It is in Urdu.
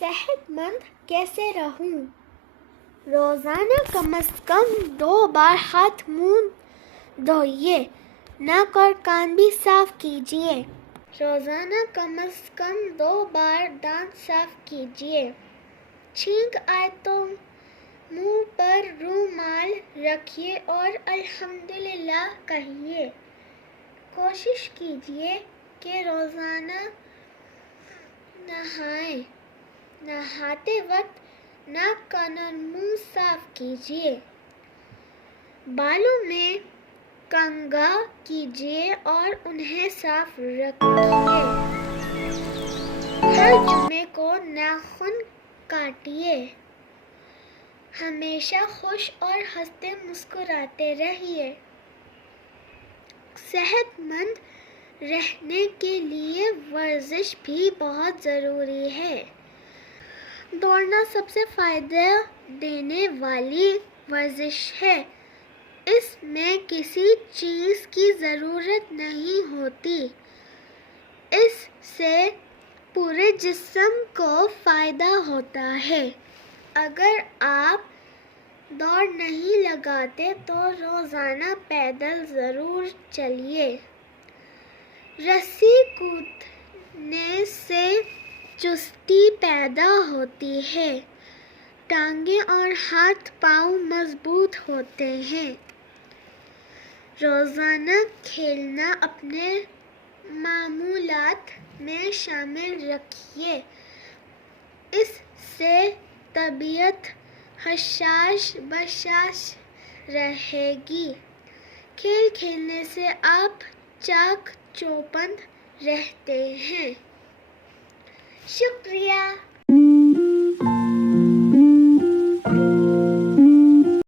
صحت مند کیسے رہوں؟ روزانہ کم از کم 2 بار ہاتھ منہ دھوئیے، ناک اور کان بھی صاف کیجیے۔ روزانہ کم از کم 2 بار دانت صاف کیجیے۔ چھینک آئے تو منہ پر رومال رکھیے اور الحمدللہ کہیے۔ کوشش کیجیے کہ روزانہ نہائیں۔ نہاتے وقت ناک، کان اور منہ صاف کیجیے۔ بالوں میں کنگھا کیجیے اور انہیں صاف رکھیے۔ ہر جمعے کو ناخن کاٹیے۔ ہمیشہ خوش اور ہنستے مسکراتے رہیے۔ صحت مند رہنے کے لیے ورزش بھی بہت ضروری ہے۔ دوڑنا سب سے فائدہ دینے والی ورزش ہے۔ اس میں کسی چیز کی ضرورت نہیں ہوتی۔ اس سے پورے جسم کو فائدہ ہوتا ہے۔ اگر آپ دوڑ نہیں لگاتے تو روزانہ پیدل ضرور چلیے۔ رسی کودنے سے چستی پیدا ہوتی ہے۔ ٹانگیں اور ہاتھ پاؤں مضبوط ہوتے ہیں۔ روزانہ کھیلنا اپنے معمولات میں شامل رکھیے۔ اس سے طبیعت حشاش بشاش رہے گی۔ کھیل کھیلنے سے آپ چاق چوبند رہتے ہیں۔ شکریہ۔